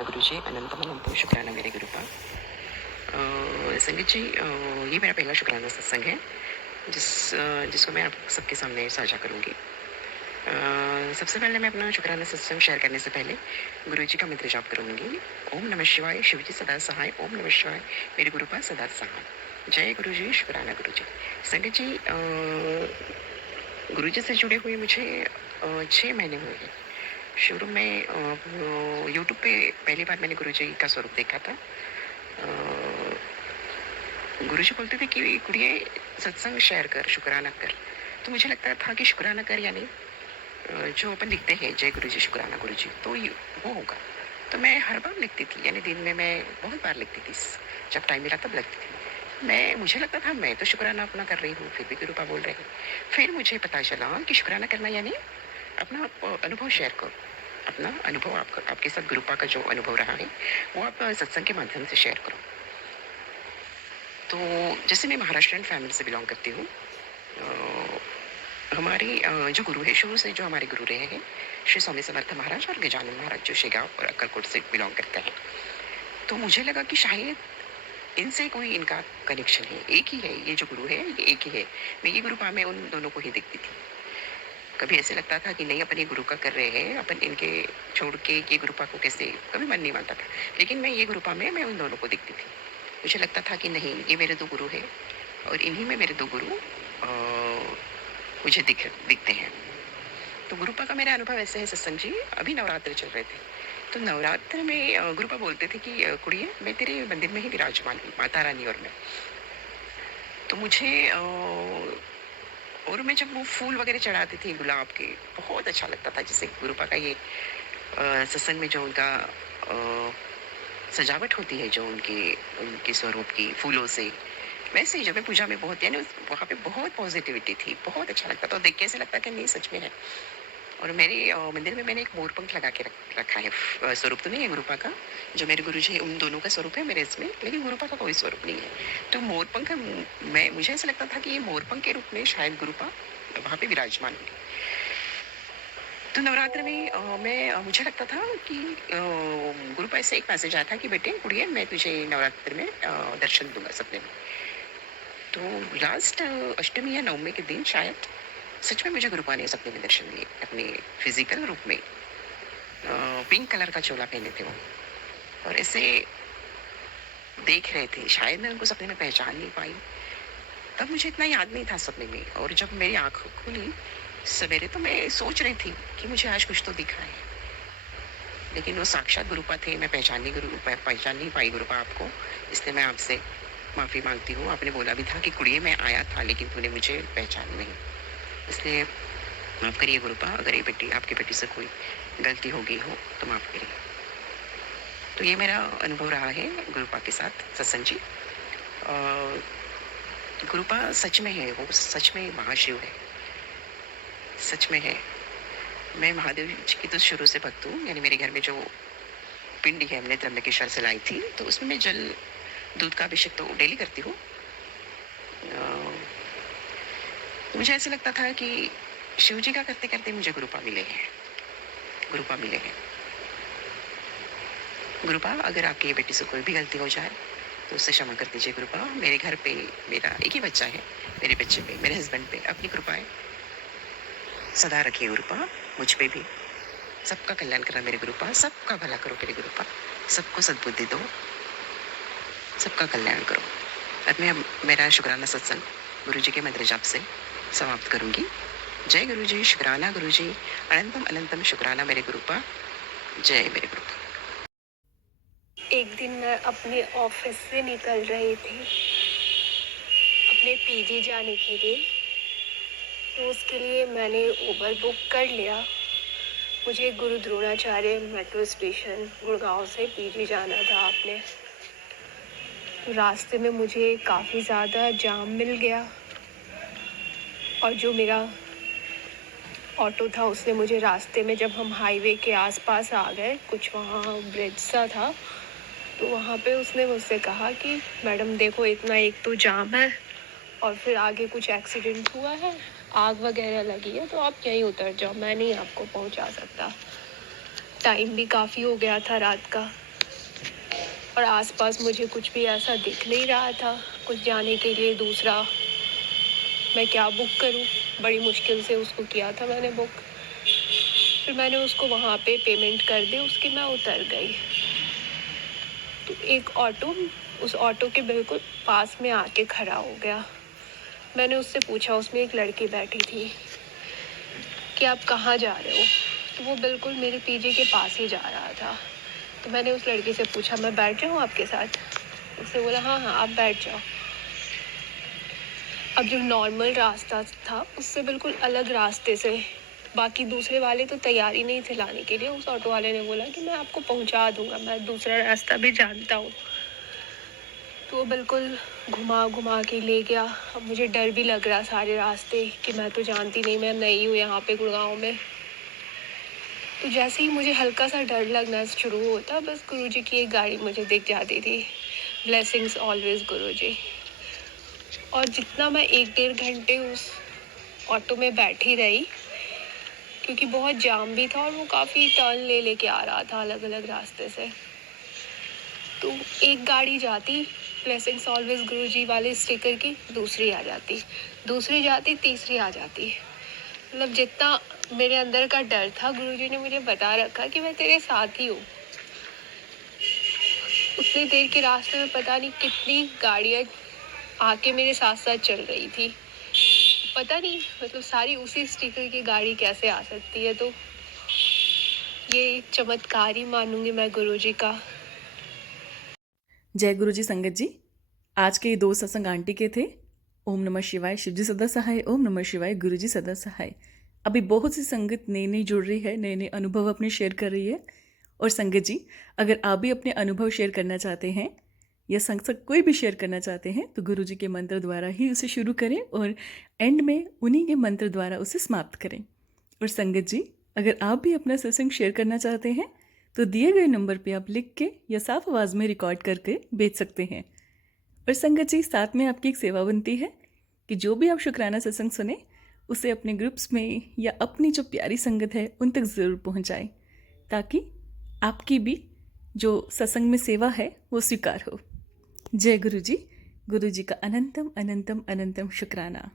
गुरुजी अनंतम अनंतम शुक्राना मेरे गुरु का। संगीत जी, ये मेरा पहला शुक्राना सत्संग है जिसको मैं आप सबके सामने साझा करूँगी। सबसे पहले मैं अपना शुक्राना सत्संग शेयर करने से पहले गुरु जी का मंत्र जाप करूँगी। ओम नमः शिवाय, शिव जी सदा सहाय। ओम नमः शिवाय, मेरे गुरु का सदा सहाय। जय गुरु जी, शुक्राना गुरु जी। संगीत जी, गुरु जी से जुड़े हुए मुझे 6 महीने हुए हैं। शुरू में यूट्यूब पे पहली बार मैंने गुरु जी का स्वरूप देखा था। गुरु जी बोलते थे कि कुड़िए, सत्संग शेयर कर, शुक्राना कर। तो मुझे लगता था कि शुक्राना कर यानी जो अपन लिखते हैं जय गुरु जी, शुक्राना गुरु जी, तो वो होगा। तो मैं हर बार लिखती थी, यानी दिन में मैं बहुत बार लिखती थी। जब टाइम मिला तब लिखती थी। मुझे लगता था मैं तो शुक्राना अपना कर रही हूँ, फिर भी गुरुपा बोल रहे हैं। फिर मुझे पता चला कि शुक्राना करना यानी अपना अनुभव शेयर करो। अपना अनुभव आपके साथ गुरुपा का जो अनुभव रहा है वो आप सत्संग के माध्यम से शेयर करो। तो जैसे मैं महाराष्ट्रियन फैमिली से बिलोंग करती हूँ। हमारे जो गुरु है, शुरू से जो हमारे गुरु रहे हैं, श्री स्वामी समर्थ महाराज और गजानन महाराज, जो शेगांव और अक्कलकोट से बिलोंग करते हैं। तो मुझे लगा कि शायद इनसे कोई इनका कनेक्शन है, एक ही है ये जो गुरु है, ये एक ही है। मैं ये गुरुपा में उन दोनों को ही देखती थी। कभी ऐसे लगता था कि नहीं, अपन ये गुरु का कर रहे हैं, अपन इनके छोड़ के ये गुरुपा को कैसे, कभी मन नहीं मानता था। लेकिन मैं ये गुरुपा में मैं उन दोनों को देखती थी। मुझे लगता था कि नहीं, ये मेरे दो गुरु है और इन्हीं में मेरे दो गुरु मुझे दिखते हैं। तो गुरुपा का मेरा अनुभव ऐसे है सत्संग जी। अभी नवरात्र चल रहे थे, तो नवरात्र में गुरुपा बोलते थे कि कुड़िए, मैं तेरे मंदिर में ही विराजमान हूँ, माता रानी और मैं। तो मुझे और मैं जब वो फूल वगैरह चढ़ाती थी गुलाब के, बहुत अच्छा लगता था। जैसे गुरुपा का ये सत्संग में जो उनका सजावट होती है, जो उनके उनके स्वरूप की फूलों से, वैसे ही जब मैं पूजा में बहुत, यानी वहाँ पे बहुत पॉजिटिविटी थी, बहुत अच्छा लगता था। तो देख के ऐसे लगता कि नहीं, सच में है। और मेरे मंदिर में मैंने एक मोरपंख लगा के रखा है। स्वरूप तो नहीं है गुरुपा का, जो मेरे गुरु जी उन दोनों का स्वरूप है मेरे इसमें, लेकिन गुरुपा का कोई स्वरूप नहीं है। तो मोरपंख, मैं मुझे ऐसा लगता था कि ये मोरपंख के रूप में शायद गुरुपा वहाँ पे विराजमान होंगे। तो नवरात्र में मुझे लगता था कि गुरुपा से एक मैसेज आया था कि बेटे कुड़िए, मैं तुझे नवरात्र में दर्शन दूंगा सपने में। तो लास्ट अष्टमी या नवमी के दिन शायद सच में मुझे गुरुपा ने सपने में दर्शन दिए, अपने फिजिकल रूप में। पिंक कलर का चोला पहने थे वो, और ऐसे देख रहे थे। शायद मैं उनको सपने में पहचान नहीं पाई, तब मुझे इतना याद नहीं था सपने में। और जब मेरी आंख खुली सवेरे, तो मैं सोच रही थी कि मुझे आज कुछ तो दिखा है, लेकिन वो साक्षात गुरुपा थे। मैं पहचान नहीं पाई गुरुपा आपको, इसलिए मैं आपसे माफ़ी मांगती हूँ। आपने बोला भी था कि कुड़िए, मैं आया था लेकिन तूने मुझे पहचान नहीं, इसलिए माफ़ करिए गुरुपा। अगर ये बेटी, आपकी बेटी से कोई गलती हो गई हो तो माफ़ करिए। तो ये मेरा अनुभव रहा है गुरुपा के साथ सत्संग जी। गुरुपा सच में है, वो सच में महाशिव है, सच में है। मैं महादेव जी की तो शुरू से भक्त हूँ। यानी मेरे घर में जो पिंडी है, हमने त्र्यंबकेश्वर से लाई थी, तो उसमें मैं जल दूध का अभिषेक तो डेली करती हूँ। मुझे ऐसा लगता था कि शिव जी का करते करते मुझे गुरुपा मिले हैं, गुरुपा मिले हैं। गुरुपा, अगर आपकी ये बेटी से कोई भी गलती हो जाए तो उससे क्षमा कर दीजिए गुरुपा। मेरे घर पे मेरा एक ही बच्चा है, मेरे बच्चे पे, मेरे हस्बैंड पे अपनी कृपाएं सदा रखिए गुरुपा, मुझ पे भी। सबका कल्याण करना मेरे गुरुपा, सबका भला करो मेरे गुरुपा, सबको सद्बुद्धि दो, सबका कल्याण करो। अब मैं मेरा शुक्राना सत्संग गुरु जी के मंत्र जाप से समाप्त करूंगी। जय गुरु जी, शुक्राना गुरु जी, अनंतम अनंतम शुक्राना मेरे गुरुपा, जय मेरे गुरुपा। एक दिन मैं अपने ऑफिस से निकल रही थी अपने पीजी जाने के लिए, तो उसके लिए मैंने उबर बुक कर लिया। मुझे गुरु द्रोणाचार्य मेट्रो स्टेशन गुड़गांव से पीजी जाना था अपने। तो रास्ते में मुझे काफ़ी ज़्यादा जाम मिल गया, और जो मेरा ऑटो था उसने मुझे रास्ते में, जब हम हाईवे के आसपास आ गए, कुछ वहाँ ब्रिज सा था, तो वहाँ पे उसने मुझसे कहा कि मैडम देखो, इतना एक तो जाम है और फिर आगे कुछ एक्सीडेंट हुआ है, आग वगैरह लगी है, तो आप यहीं उतर जाओ, मैं नहीं आपको पहुँचा सकता। टाइम भी काफ़ी हो गया था रात का। और आसपास मुझे कुछ भी ऐसा दिख नहीं रहा था कुछ जाने के लिए दूसरा। मैं क्या बुक करूं? बड़ी मुश्किल से उसको किया था मैंने बुक। फिर मैंने उसको वहाँ पे पेमेंट कर दी, उसकी मैं उतर गई। तो एक ऑटो उस ऑटो के बिल्कुल पास में आके खड़ा हो गया। मैंने उससे पूछा, उसमें एक लड़की बैठी थी, कि आप कहाँ जा रहे हो? तो वो बिल्कुल मेरे पीजी के पास ही जा रहा था। तो मैंने उस लड़की से पूछा, मैं बैठ जाऊँ आपके साथ? उसने बोला, हाँ हाँ आप बैठ जाओ। अब जो नॉर्मल रास्ता था उससे बिल्कुल अलग रास्ते से बाकी दूसरे वाले तो तैयार ही नहीं थे लाने के लिए। उस ऑटो वाले ने बोला कि मैं आपको पहुंचा दूंगा, मैं दूसरा रास्ता भी जानता हूँ। तो वो बिल्कुल घुमा घुमा के ले गया। अब मुझे डर भी लग रहा सारे रास्ते कि मैं तो जानती नहीं, मैं नई हूँ यहाँ पे गुड़गांव में। तो जैसे ही मुझे हल्का सा डर लगना शुरू होता, बस गुरुजी की एक गाड़ी मुझे दिख जाती थी, ब्लेसिंग्स ऑलवेज गुरुजी। और जितना मैं 1-1.5 घंटे उस ऑटो में बैठी रही, क्योंकि बहुत जाम भी था और वो काफ़ी टर्न ले लेके आ रहा था अलग अलग रास्ते से। तो एक गाड़ी जाती ब्लेसिंग्स ऑलवेज गुरुजी वाले स्टिकर की, दूसरी आ जाती, दूसरी जाती, तीसरी आ जाती। मतलब जितना मेरे अंदर का डर था, गुरुजी ने मुझे बता रखा कि मैं तेरे साथ ही हूँ। उतनी देर के रास्ते में पता नहीं कितनी गाड़ियाँ आके मेरे साथ साथ चल रही थी। पता नहीं मतलब सारी उसी स्टिकर की गाड़ी कैसे आ सकती है। तो ये एक चमत्कार ही मानूंगी मैं गुरुजी का। जय गुरु जी संगत जी। आज के ये 2 सत्संग आंटी के थे। ओम नमः शिवाय, शिव जी सदा सहाय। ओम नमः शिवाय, गुरु जी सदा सहाय। अभी बहुत सी संगत नई नई जुड़ रही है, नए नए अनुभव अपने शेयर कर रही है। और संगत जी, अगर आप भी अपने अनुभव शेयर करना चाहते हैं या संग कोई भी शेयर करना चाहते हैं तो गुरु जी के मंत्र द्वारा ही उसे शुरू करें और एंड में उन्हीं के मंत्र द्वारा उसे समाप्त करें। और संगत जी, अगर आप भी अपना सत्संग शेयर करना चाहते हैं तो दिए गए नंबर पे आप लिख के या साफ आवाज़ में रिकॉर्ड करके भेज सकते हैं। और संगत जी, साथ में आपकी एक सेवा बनती है कि जो भी आप शुक्राना सत्संग सुने उसे अपने ग्रुप्स में या अपनी जो प्यारी संगत है उन तक ज़रूर पहुंचाएं, ताकि आपकी भी जो सत्संग में सेवा है वो स्वीकार हो। जय गुरु जी। गुरु जी का अनंतम अनंतम अनंतम शुक्राना।